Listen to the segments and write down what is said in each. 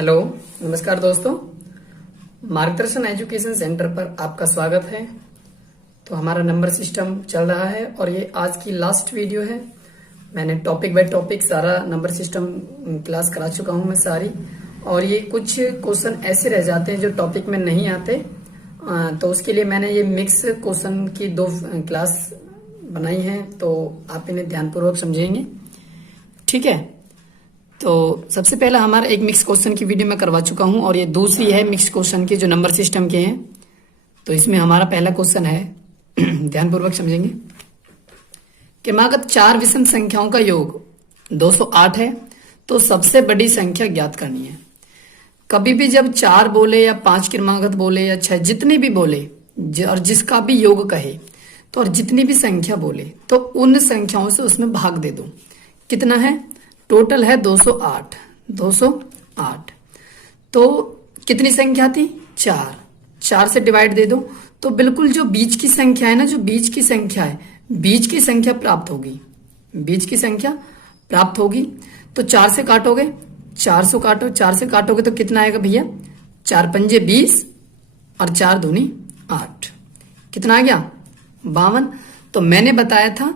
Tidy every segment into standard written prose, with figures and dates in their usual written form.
Hello, नमस्कार दोस्तों। मार्गदर्शन एजुकेशन सेंटर पर आपका स्वागत है। तो हमारा नंबर सिस्टम चल रहा है और ये आज की लास्ट वीडियो है। मैंने टॉपिक बाय टॉपिक सारा नंबर सिस्टम क्लास करा चुका हूं मैं सारी, और ये कुछ क्वेश्चन ऐसे रह जाते हैं जो टॉपिक में नहीं आते, तो उसके लिए मैंने ये मिक्स क्वेश्चन की 2 क्लास बनाई है, तो आप इन्हें ध्यानपूर्वक समझेंगे, ठीक है। तो सबसे पहला हमारा एक मिक्स क्वेश्चन की वीडियो मैं करवा चुका हूं और ये दूसरी है मिक्स क्वेश्चन की जो नंबर सिस्टम के हैं। तो इसमें हमारा पहला क्वेश्चन है, ध्यानपूर्वक समझेंगे। क्रमागत 4 विषम संख्याओं का योग 208 है, तो सबसे बड़ी संख्या ज्ञात करनी है। कभी भी जब 4 बोले या 5 क्रमागत बोले या 6 जितने भी बोले और जिसका भी योग कहे, तो और जितनी भी संख्या बोले तो उन संख्याओं से उसमें भाग दे दो। कितना है? टोटल है 208। 208 तो कितनी संख्या थी? 4। 4 से डिवाइड दे दो तो बिल्कुल जो बीच की संख्या है ना, जो बीच की संख्या है, बीच की संख्या प्राप्त होगी। बीच की संख्या प्राप्त होगी तो 4 से काटोगे, 400 काटो, 4 से काटोगे तो कितना आएगा भैया? 4 पंजे 20 और 4 दूनी 8। कितना आ गया? 52। तो मैंने बताया था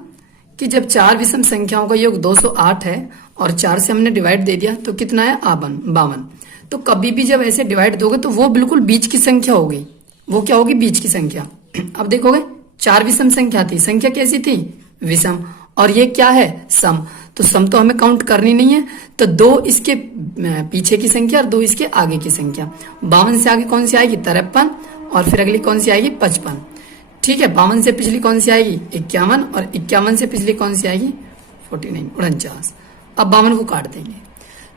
कि जब 4 विषम संख्याओं का योग 208 है और 4 से हमने डिवाइड दे दिया तो कितना है? 52। तो कभी भी जब ऐसे डिवाइड दोगे तो वो बिल्कुल बीच की संख्या होगी। वो क्या होगी? बीच की संख्या। अब देखोगे 4 विषम संख्या थी, संख्या कैसी थी? विषम। और ये क्या है? सम। तो सम तो हमें काउंट करनी नहीं है, तो 2 इसके पीछे की संख्या और 2 इसके आगे की संख्या। 52 से आगे कौन सी आएगी? 53। और फिर अगली कौन सी आएगी? 55। ठीक है। 52 से पिछली कौन सी आएगी? 51। और 51 से पिछली कौन सी आएगी? 49, 49। अब 52 को काट देंगे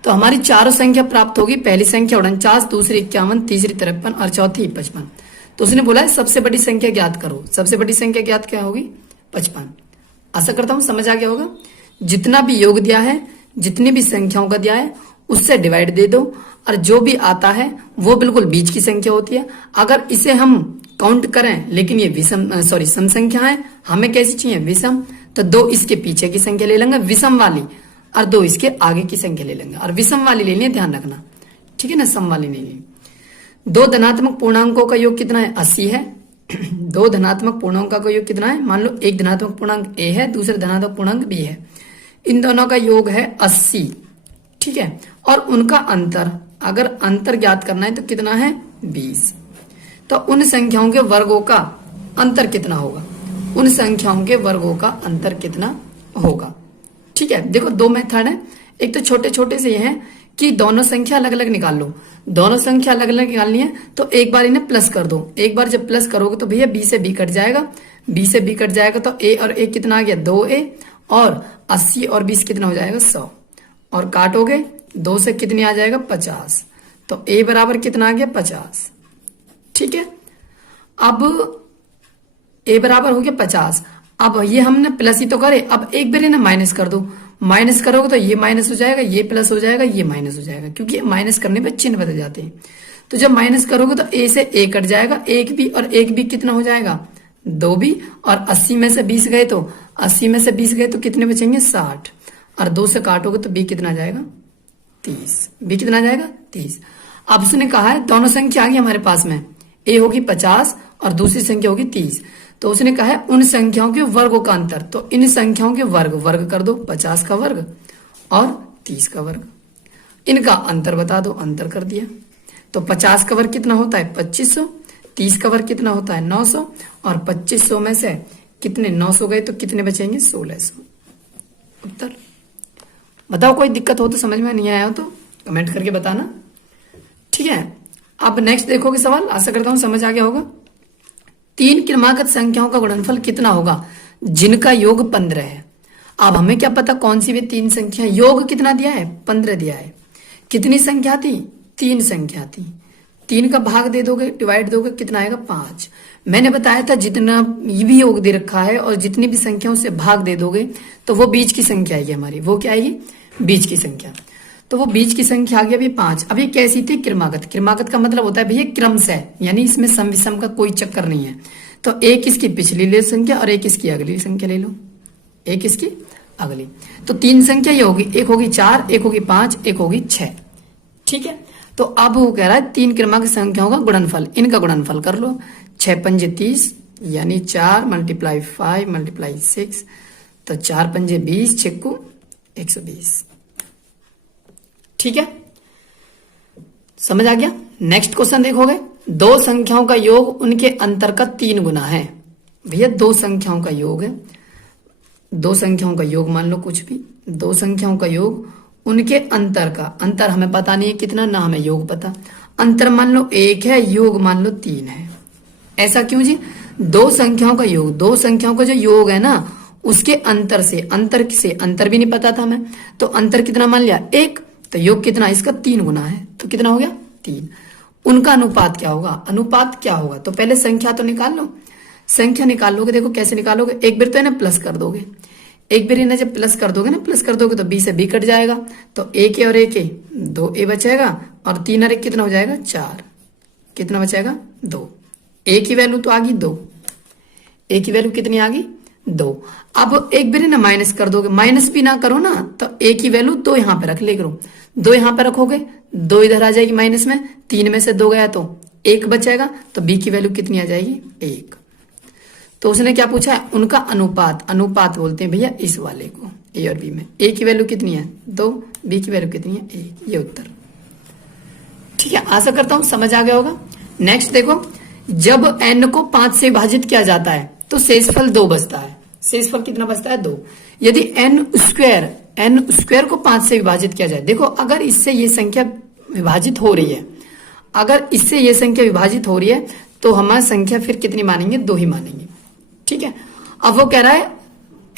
तो हमारी चारों संख्या प्राप्त होगी। पहली संख्या 49, दूसरी 51, तीसरी 53 और चौथी 55। तो उसने बोला है सबसे बड़ी संख्या ज्ञात करो। सबसे बड़ी संख्या ज्ञात क्या होगी? 55। आशा करता हूं समझ आ गया होगा। जितना भी योग दिया है, जितनी भी संख्याओं का दिया है, उससे डिवाइड दे दो और जो भी आता है वो बिल्कुल बीच की संख्या होती है। अगर इसे हम काउंट करें, लेकिन ये सम संख्या है, हमें कैसी चाहिए? विषम। तो 2 इसके पीछे की संख्या ले लेंगे विषम वाली, और 2 इसके आगे की संख्या ले लेंगे, और विषम वाली लेनी है, ध्यान रखना, ठीक है ना, सम वाली नहीं लेनी। 2 धनात्मक पूर्णांकों का योग कितना है? 80 है। 2 धनात्मक पूर्णांकों का योग कितना है? मान लो एक धनात्मक पूर्णांक a है, दूसरा धनात्मक पूर्णांक b है। इन दोनों का योग है 80, ठीक है। और उनका अंतर, अगर अंतर ज्ञात करना है तो कितना है? 20। तो उन संख्याओं के वर्गों का अंतर कितना होगा? उन संख्याओं के वर्गों का अंतर कितना होगा? ठीक है। देखो 2 मेथड है। एक तो छोटे छोटे से ये है कि दोनों संख्या अलग अलग निकाल लो। दोनों संख्या अलग अलग निकालनी है तो एक बार इन्हें प्लस कर दो। एक बार जब प्लस करोगे तो भैया b से b कट जाएगा। b से b कट जाएगा तो a और a कितना आ गया? 2a। और 80 और 20 कितना हो जाएगा? 100। और काटोगे 2 से कितनी आ जाएगा? 50। तो a बराबर कितना आ गया? 50। ठीक है। अब a बराबर हो गया 50। अब ये हमने प्लस ही तो करे, अब एक बार ना माइनस कर दो। माइनस करोगे तो ये माइनस हो जाएगा, ये प्लस हो जाएगा, ये माइनस हो जाएगा, क्योंकि माइनस करने पे चिन्ह बदल जाते हैं। तो जब माइनस करोगे तो a से a कट जाएगा, एक भी और एक भी कितना हो जाएगा? 2 भी। और 80 में से 20 गए तो 80 में से 20 गए तो कितने बचेंगे? 60। और 2 से काटोगे तो b कितना जाएगा? 30। b कितना जाएगा? 30। अब उसने कहा है दोनों संख्या आ गई हमारे पास में, a होगी 50 और दूसरी संख्या होगी 30। तो उसने कहा है उन संख्याओं के वर्गों का अंतर। तो इन संख्याओं के वर्ग कर दो, 50 का वर्ग और 30 का वर्ग। इनका अंतर बता दो, अंतर कर दिया। तो 50 का वर्ग कितना होता है? 2500। 30 का वर्ग कितना होता है? 900। और 2500 में से कितने 900 गए तो कितने बचेंगे? 1600। उत्तर बताओ। कोई दिक्कत हो तो, समझ में नहीं आया हो तो कमेंट करके बताना, ठीक है। अब नेक्स्ट देखोगे सवाल, आशा करता हूं समझ आ गया होगा। 3 क्रमागत संख्याओं का गुणनफल कितना होगा जिनका योग 15 है? अब हमें क्या पता कौन सी भी 3 संख्या, योग कितना दिया है? 15 दिया है। कितनी संख्या थी? 3 संख्या थी। 3 का भाग दे दोगे, डिवाइड दोगे, कितना आएगा? 5। मैंने बताया था जितना भी योग दे रखा है और जितनी भी संख्याओं से भाग दे दोगे तो वो बीच की संख्या आएगी हमारी। वो क्या आएगी? बीच की संख्या। तो वो बीच की संख्या आ गई अभी 5। अब ये कैसी थी? क्रमागत। क्रमागत का मतलब होता है भैया क्रम से, यानी इसमें सम विषम का कोई चक्कर नहीं है। तो एक इसकी पिछली ले संख्या और एक इसकी अगली संख्या ले लो, एक इसकी अगली। तो 3 संख्या ये होगी, एक होगी 4, एक होगी 5, एक होगी 6। ठीक है। तो अब वो कह रहा है 3 क्रमांक संख्याओं का गुणनफल, इनका गुणनफल कर लो। 6 पंजे 30 यानी 4 × 5 × 6, तो 4 पंजे 20, 6 को 120। ठीक है, समझ आ गया। नेक्स्ट क्वेश्चन देखोगे, दो संख्याओं का योग उनके अंतर का 3 गुना है। भैया दो संख्याओं का योग है, दो संख्याओं का योग मान लो कुछ भी, दो संख्याओं का योग उनके अंतर का, अंतर हमें पता नहीं है कितना, ना हमें योग पता, अंतर मान लो 1 है, योग मान लो 3 है। ऐसा क्यों जी? दो संख्याओं का योग, दो संख्याओं का जो योग है ना उसके अंतर से, अंतर भी नहीं पता था हमें, तो अंतर कितना मान लिया 1, तो योग कितना इसका 3 गुना है, तो कितना हो गया 3। उनका अनुपात क्या होगा? अनुपात क्या होगा? तो पहले संख्या तो निकाल लो, संख्या निकाल लोगे। देखो कैसे निकालोगे, एक बार तो है ना प्लस कर दोगे, एक बार जब प्लस कर दोगे ना, प्लस कर दोगे तो बी से बी कट जाएगा, तो 1 और 1 2 बचेगा, और 3 और 1 कितना हो जाएगा 4, कितना बचेगा 2। ए की वैल्यू तो आ गई 2, ए की वैल्यू कितनी आ गई 2। अब एक बार ना माइनस कर दोगे, माइनस भी ना करो ना तो ए की वैल्यू 2 यहाँ पे रख ले करो, 2 यहाँ पे रखोगे, 2 इधर आ जाएगी माइनस में, 3 में से 2 गया तो 1 बचेगा, तो बी की वैल्यू कितनी आ जाएगी 1। तो उसने क्या पूछा है? उनका अनुपात, अनुपात बोलते हैं भैया इस वाले को, ए और बी में। ए की वैल्यू कितनी है 2, बी की वैल्यू कितनी है 1, ये उत्तर। ठीक है, आशा करता हूं समझ आ गया होगा। नेक्स्ट देखो, जब n को 5 से विभाजित किया जाता है तो शेषफल 2 बचता है। शेषफल कितना बचता है 2। यदि n स्क्वायर को 5 से विभाजित किया जाए, देखो अगर इससे ये संख्या विभाजित हो रही है, अगर इससे ये संख्या विभाजित हो रही है तो हमारी संख्या फिर कितनी मानेंगे? 2 ही मानेंगे। ठीक है, अब वो कह रहा है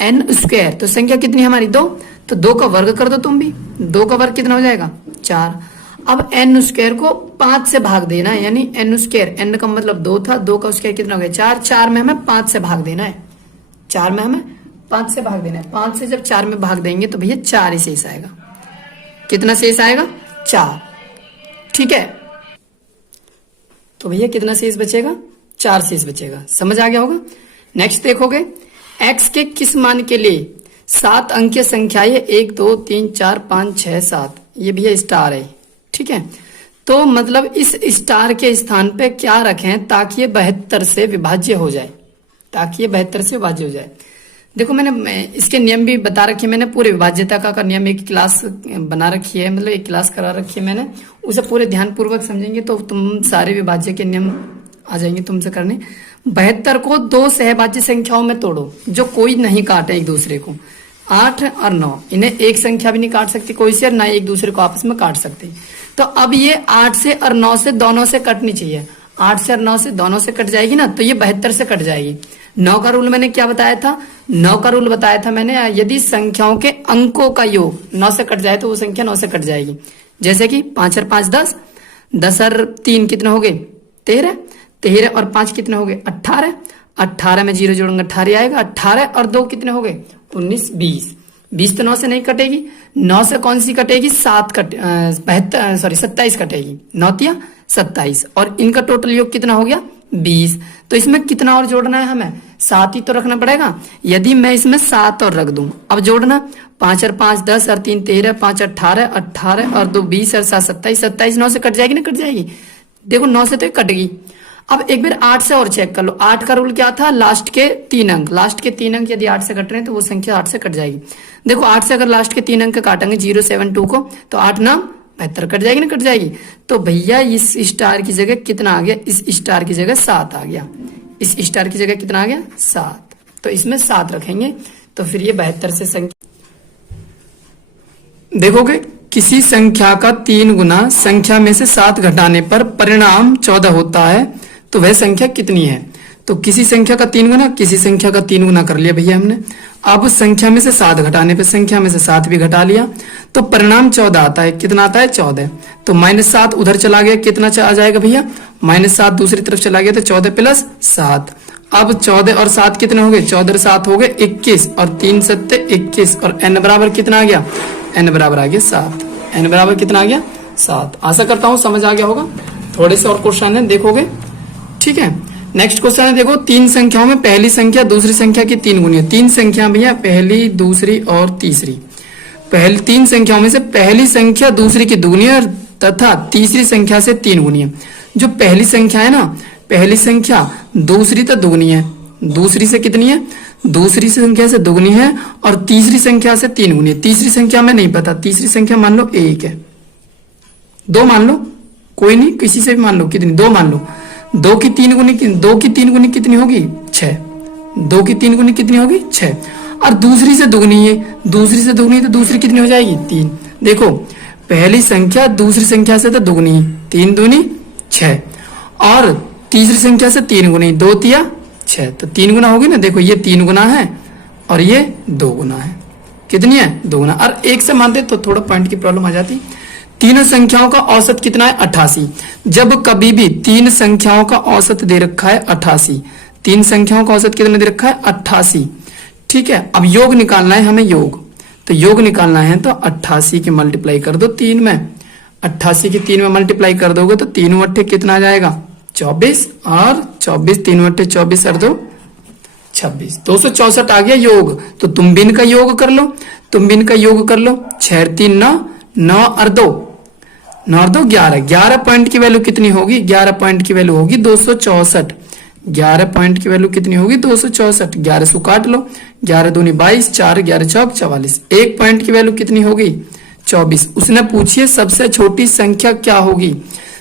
n स्क्वायर, तो संख्या कितनी हमारी 2, तो 2 का वर्ग कर दो तुम भी, 2 का वर्ग कितना हो जाएगा 4। अब n स्क्वायर को 5 से भाग देना है, यानी n स्क्वायर, n का मतलब 2 था, 2 का स्क्वायर कितना हो गया 4, 4 में हमें 5 से भाग देना है, 4 में हमें 5 से भाग देना है। 5 से जब 4 में भाग देंगे तो भैया 4 ही शेष आएगा। कितना शेष आएगा 4। ठीक है, तो भैया कितना शेष बचेगा 4 शेष बचेगा। समझ आ गया होगा। नेक्स्ट देखोगे, x के किस मान के लिए 7 अंकीय संख्या है 1 2 3 4 5 6 7, ये भैया स्टार है। ठीक है, तो मतलब इस स्टार के स्थान पे क्या रखें ताकि ये 72 से विभाज्य हो जाए, ताकि ये 72 से विभाज्य हो जाए। देखो मैंने इसके नियम भी बता रखे, मैंने पूरे विभाज्यता का नियम एक क्लास बना रखी है, मतलब एक क्लास करा रखी है मैंने, उसे पूरे ध्यान पूर्वक समझेंगे तो तुम सारे विभाज्य के नियम आ जाएंगे तुमसे करने। 72 को 2 सहभाज्य संख्याओं में तोड़ो जो कोई नहीं काटे एक दूसरे को। 8 और 9, इन्हें एक संख्या भी नहीं काट सकती कोई से, और ना एक दूसरे को आपस में काट सकते। तो अब ये 8 से और 9 से दोनों से कटनी चाहिए, 8 से और 9 से दोनों से कट जाएगी ना, तो ये 72 से कट जाएगी। 9 का रूल मैंने क्या बताया था? 9 का रूल बताया था मैंने, यदि संख्याओं के अंकों का योग 9 से कट जाए तो वो संख्या 9 से कट जाएगी। जैसे कि 5 और 5 10, 10 और 3 कितने हो गए 13, 13 और 5 कितने हो गए 18, 18 में 0 जोड़ेंगे 18 आएगा, 18 और 2 कितने हो गए 19, 20, 20 तो 9 से नहीं कटेगी, 9 से कौन सी कटेगी 27 कटेगी, 9 तिया 27, और इनका टोटल योग कितना हो गया 20। तो इसमें कितना और जोड़ना है हमें? 7 ही तो रखना पड़ेगा। यदि मैं इसमें 7 और रख दूं, अब जोड़ना 5 और 5 10 और 3 13, 5 18, 18 और 2 20 और 7 27, 27 9 से कट जाएगी ना, कट जाएगी। देखो 9 से तो कट गई। अब एक बार 8 से और चेक कर लो। 8 का रूल क्या था? लास्ट के 3 अंक, लास्ट के 3 अंक यदि 8 से कट रहे हैं तो वो संख्या 8 से कट जाएगी। देखो 8 से अगर लास्ट के 3 अंक काटेंगे 0 7 2 को, तो 8 9 72 कट जाएगी ना, कट जाएगी। तो भैया इस स्टार की जगह कितना आ गया? इस स्टार की जगह 7 आ गया। इस स्टार की जगह कितना आ गया 7, तो इसमें 7 रखेंगे तो फिर ये 72 से संख्या। देखोगे किसी संख्या का 3 गुना संख्या में से 7 घटाने पर परिणाम 14 होता है, तो वह संख्या कितनी है? तो किसी संख्या का 3 गुना, किसी संख्या का 3 गुना कर लिया भैया हमने। अब संख्या में से 7 घटाने पे संख्या में से 7 भी घटा लिया तो परिणाम 14 आता है। कितना आता है 14। तो -7 उधर चला गया, कितना आ जाएगा भैया -7 दूसरी तरफ चला गया, तो 14 + 7। अब 14 और 7 कितने हो गए? 14 और 7 हो गए 21, और 3 7 21, और n बराबर कितना आ गया? n बराबर आ गया 7। n बराबर कितना आ गया 7। आशा करता हूं समझ आ गया होगा। थोड़े से और क्वेश्चन है देखोगे, ठीक है। नेक्स्ट क्वेश्चन है, देखो 3 संख्याओं में पहली संख्या दूसरी संख्या की 3 गुनी है। 3 संख्या भैया, पहली दूसरी और तीसरी। पहली 3 संख्याओं में से पहली संख्या दूसरी की दुगुनी है और तथा तीसरी संख्या से 3 गुनी है। जो पहली संख्या है ना, पहली संख्या दूसरी तो दुगनी है, दूसरी से कितनी है, दूसरी संख्या से दुगनी है, और तीसरी संख्या से 3 गुनी है। तीसरी संख्या में नहीं पता, तीसरी संख्या मान लो 1 है, 2 मान लो, कोई नहीं, किसी से भी मान लो, कितनी, 2 मान लो। 2 की 3 गुनी कितनी होगी, 6। 2 की 3 गुनी कितनी होगी, 6। और दूसरी से दुगनी है, दूसरी से दुगनी तो दूसरी कितनी हो जाएगी, 3। देखो पहली संख्या दूसरी संख्या से तो दुगनी है, 3 दूनी 6, और तीसरी संख्या से 3 गुनी, 2 तिया 6, तो 3 गुना होगी ना। देखो ये 3 गुना है और ये 2 गुना है, कितनी है, 2 गुना। और एक से मानते तो थोड़ा पॉइंट की प्रॉब्लम आ जाती। तीनों संख्याओं का औसत कितना है, 88। जब कभी भी 3 संख्याओं का औसत दे रखा है 88, 3 संख्याओं का औसत कितना दे रखा है, 88, ठीक है। अब योग निकालना है हमें, योग, तो योग निकालना है तो 88 की मल्टीप्लाई कर दो 3 में, 88 की 3 में मल्टीप्लाई कर दोगे तो 3 वट्ठे कितना आ जाएगा, 24, और 24 3 वट्ठे 24 और 2 26, 264 आ गया योग। तो तुम भी इनका योग कर लो, तुम भी इनका योग कर लो। 6 3 9, 9 और 2, 9 और 2 11, 11 पॉइंट की वैल्यू कितनी होगी, 11 पॉइंट की वैल्यू होगी 264। 11 पॉइंट की वैल्यू कितनी होगी, 264। 11 से काट लो, 11 दूनी 22, 4 11 चौक 44। 1 पॉइंट की वैल्यू कितनी होगी, 24। उसने पूछिए सबसे छोटी संख्या क्या होगी,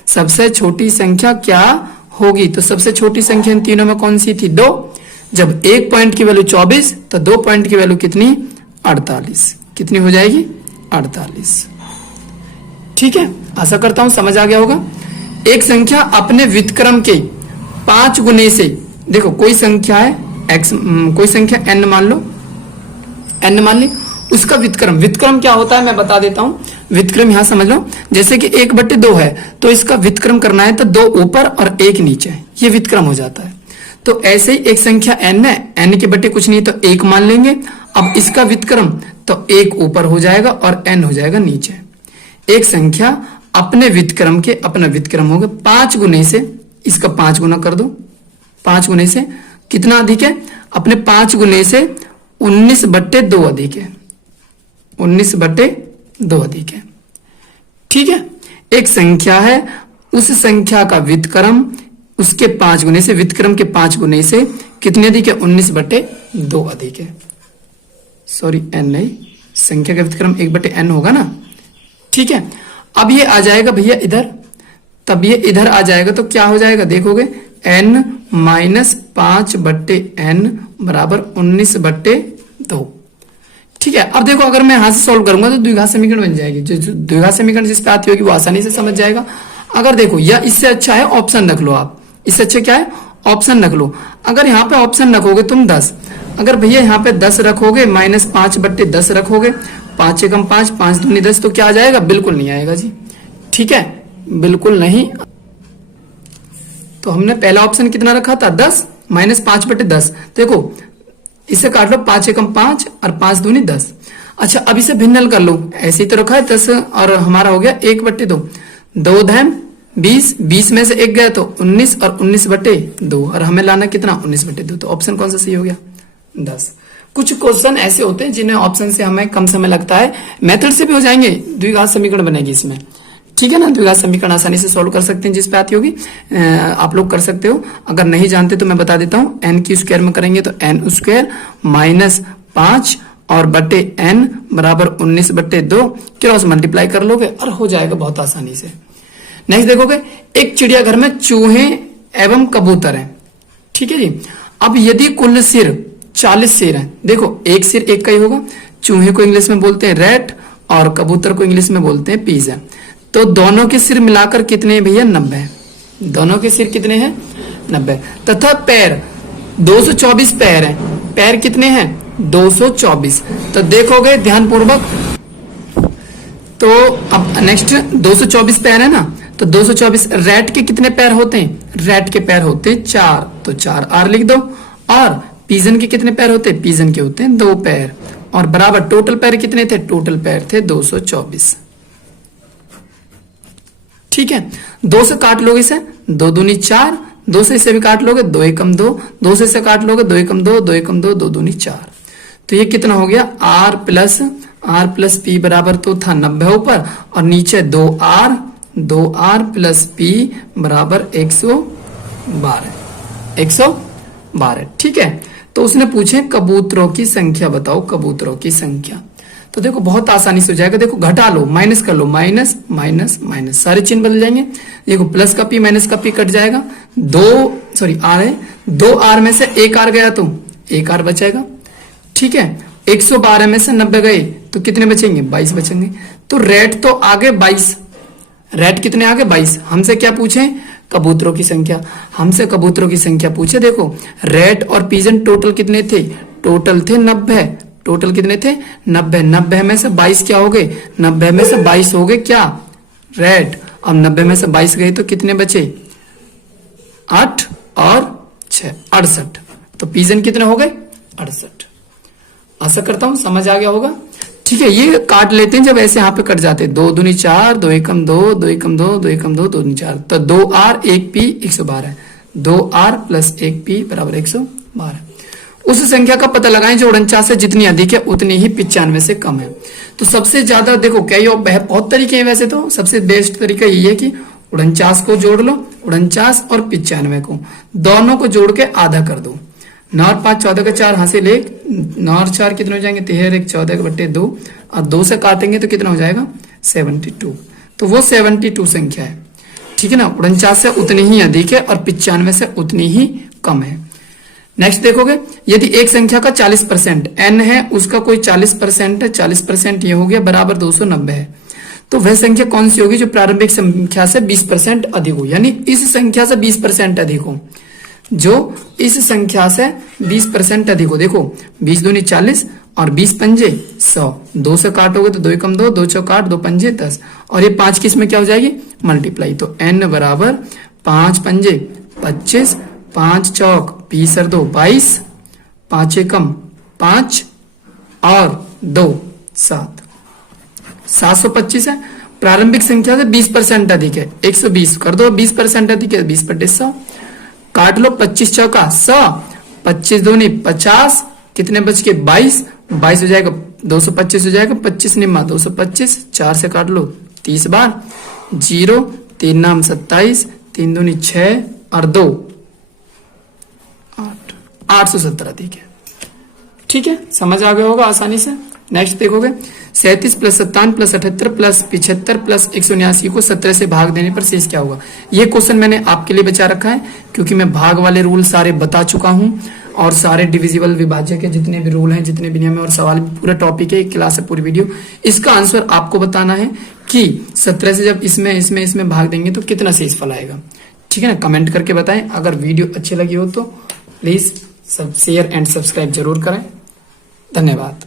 सबसे छोटी संख्या क्या होगी, तो सबसे छोटी संख्या इन तीनों में कौन सी थी, 2। जब 1 पॉइंट की वैल्यू 24 तो 2 पॉइंट की वैल्यू कितनी, 48, कितनी हो जाएगी, 48। ठीक है, आशा करता हूं समझ आ गया होगा। एक संख्या अपने व्युत्क्रम के 5 गुने से, देखो कोई संख्या है x, कोई संख्या n मान लो, n मान ली, उसका व्युत्क्रम, व्युत्क्रम क्या होता है मैं बता देता हूं। व्युत्क्रम यहां समझ लो, जैसे कि 1/2 है तो इसका व्युत्क्रम करना है तो 2 ऊपर और 1 नीचे, ये व्युत्क्रम हो जाता है। तो ऐसे ही एक संख्या n है, n के बटे कुछ नहीं तो 1 मान लेंगे। अब इसका व्युत्क्रम तो 1 ऊपर हो जाएगा और n हो जाएगा नीचे। एक संख्या अपने व्युत्क्रम के, अपना व्युत्क्रम होगा 5 गुने से, इसका 5 गुना कर दो, 5 गुने से कितना अधिक है, अपने 5 गुने से 19/2 अधिक है, 19/2 अधिक है, ठीक है। एक संख्या है, उस संख्या का व्युत्क्रम उसके 5 गुने से, व्युत्क्रम के 5 गुने से कितने अधिक है, 19/2 अधिक है। सॉरी n नहीं, संख्या का व्युत्क्रम 1/n होगा ना, ठीक है। अब ये आ जाएगा भैया इधर, तब ये इधर आ जाएगा तो क्या हो जाएगा, देखोगे n माइनस 5/n बराबर 19/2, ठीक है। अब देखो अगर मैं यहां से सॉल्व करूंगा तो द्विघात समीकरण बन जाएगी, जो द्विघात समीकरण जिस पे आती होगी वो आसानी से समझ जाएगा। अगर देखो या इससे अच्छा है ऑप्शन रख लो आप, इससे अच्छा क्या है, ऑप्शन रख लो। अगर यहाँ पे ऑप्शन रखोगे तुम 10, अगर भैया यहाँ पे 10 रखोगे, माइनस 5/10 रखोगे, 5 एकम 5, 5 दूनी 10, तो क्या आ जाएगा, बिल्कुल नहीं आएगा जी, ठीक है, बिल्कुल नहीं। तो हमने पहला ऑप्शन कितना रखा था, 10, माइनस 5/10। देखो इसे काट लो, 5 एकम 5 और 5 दूनी 10। अच्छा अब इसे भिन्नल कर लो, ऐसे ही तो रखा है 10 और हमारा हो गया 1/2, 2 धन 20, 20 में से 1 गया तो 19 और 19/2, और हमें लाना कितना, 19/2। तो ऑप्शन कौन सा सही हो गया, 10। कुछ क्वेश्चन ऐसे होते हैं जिन्हें ऑप्शन से हमें कम समय लगता है, मेथड से भी हो जाएंगे, द्विघात समीकरण बनेगी इसमें, ठीक है ना। द्विघात समीकरण आसानी से सॉल्व कर सकते हैं, जिस पे आती होगी आप लोग कर सकते हो। अगर नहीं जानते तो मैं बता देता हूँ, n की स्क्वायर में करेंगे तो n² माइनस 5 और बटे n बराबर 19/2, क्रॉस मल्टीप्लाई कर लोगे और हो जाएगा बहुत आसानी से। नेक्स्ट देखोगे, एक चिड़ियाघर में चूहे एवं कबूतर हैं, ठीक है जी। अब यदि कुल सिर 40 सिर है, देखो एक सिर एक का ही होगा, चूहे को इंग्लिश में बोलते हैं रैट और कबूतर को इंग्लिश में बोलते हैं पीज है। तो दोनों के सिर मिलाकर कितने हैं भैया, 90 है। दोनों के सिर कितने हैं, 90, तथा पैर 224 पैर हैं। पैर कितने हैं, 224। तो देखोगे ध्यानपूर्वक, तो अब नेक्स्ट 224 पैर है ना, तो 224 रैट के कितने पैर होते हैं, रैट के पैर होते हैं 4, तो 4 r लिख दो। और पीजन के कितने पैर होते हैं, पीजन के होते हैं 2 पैर, और बराबर टोटल पैर कितने थे, टोटल पैर थे 224, ठीक है। 2 से काट लोगे इसे, 2 दूनी 4, 2 से इसे भी काट लोगे, 2 एकम 2, 2 से इसे काट लोगे, 2 एकम 2, 2 एकम 2, 2 दूनी 4। तो ये कितना हो गया, r प्लस p बराबर तो था 90 ऊपर, और नीचे 2r 2r प्लस p बराबर 112। ठीक है। तो उसने पूछे कबूतरों की संख्या बताओ, कबूतरों की संख्या। तो देखो बहुत आसानी से हो जाएगा। देखो घटा लो, माइनस कर लो, माइनस माइनस माइनस, सारे चिन्ह बदल जाएंगे। देखो प्लस का p माइनस का p कट जाएगा। आर है, 2r में से 1r गया तो 1r बचेगा। ठीक है। 112 में से 90 गए तो कितने बचेंगे? 22 बचेंगे। तो रेट तो आगे 22, रेट कितने आगे? 22। हमसे क्या पूछे? कबूतरों की संख्या। हमसे कबूतरों की संख्या पूछे। देखो रेट और पीजन टोटल कितने थे? टोटल थे 90। टोटल कितने थे? 90। 90 में से 22 क्या हो गए? 90 में से 22 हो गए क्या? रेट। अब 90 में से 22 गए तो कितने बचे? 8 और 6, 68। तो पीजन कितने हो गए? 68। आशा करता हूं समझ आ गया होगा। ठीक है। ये काट लेते हैं जब ऐसे यहाँ पे कट जाते हैं। 2 दूनी 4, 2 एकम 2, 2 एकम 2, 2 एकम 2, 2 दूनी 4। तो 2r 1p 112। 2r plus 1p बराबर 112। उस संख्या का पता लगाएं जो 49 से जितनी अधिक है उतनी ही 95 से कम है। तो सबसे ज्यादा देखो क्या बहुत तरीके हैं वैसे तो। सबसे बेस्ट तरीका यही है कि 49 को जोड़ लो, 49 और 95 को दोनों को जोड़ के आधा कर दो। 9 और 5 14 का 4 हासिल 1, 9 और 4 कितने हो जाएंगे? 13 1 14 के बट्टे 2 और 2 से काटेंगे तो कितना हो जाएगा? 72। तो वो 72 संख्या है। ठीक है ना। 49 से उतनी ही अधिक है और 95 से उतनी ही कम है। नेक्स्ट देखोगे, यदि एक संख्या का 40% n है, उसका कोई 40% है, 40% ये हो गया बराबर 290 है, तो वह संख्या कौन सी होगी जो प्रारंभिक संख्या से 20% अधिक हो? यानी इस संख्या से 20% अधिक हो, जो इस संख्या से 20% अधिक हो। देखो 20 दूनी 40 और 20 पंजे 100, 2 से काटोगे तो 2 एकम 2, 2 चौक 8, 2 पंजे 10 और ये 5 किस में क्या हो जाएगी? मल्टीप्लाई। तो n बराबर 5 पंजे 25, 5 चौक 20 और 2 22, 5 एकम 5 और 2 7, 725 है। प्रारंभिक संख्या से 20% अधिक है, 120 कर दो। 20% अधिक है 20 बटे 100, काट लो। 25 चौका 100, 25 दूनी 50, कितने बच के? 22, 22 हो जाएगा 225 हो जाएगा। 25 निम्मा 225, 4 से काट लो 30 बार, 0 3 नाम 27, 3 दूनी 6 और 2 8, 870 अधिक है। ठीक है, समझ आ गया होगा आसानी से। नेक्स्ट देखोगे 37 प्लस 57 प्लस 78 प्लस 75 प्लस 179 को 17 से भाग देने पर शेष क्या होगा? ये क्वेश्चन मैंने आपके लिए बचा रखा है क्योंकि मैं भाग वाले रूल सारे बता चुका हूं और सारे डिविजिबल विभाज्य के जितने भी रूल हैं, जितने भी नियम है और सवाल भी, पूरा टॉपिक है, क्लास है पूरी वीडियो। इसका आंसर आपको बताना है कि 17 से जब इसमें भाग देंगे तो कितना शेषफल आएगा। ठीक है ना। कमेंट करके बताएं। अगर वीडियो अच्छी लगी हो तो प्लीज शेयर एंड सब्सक्राइब जरूर करें। धन्यवाद।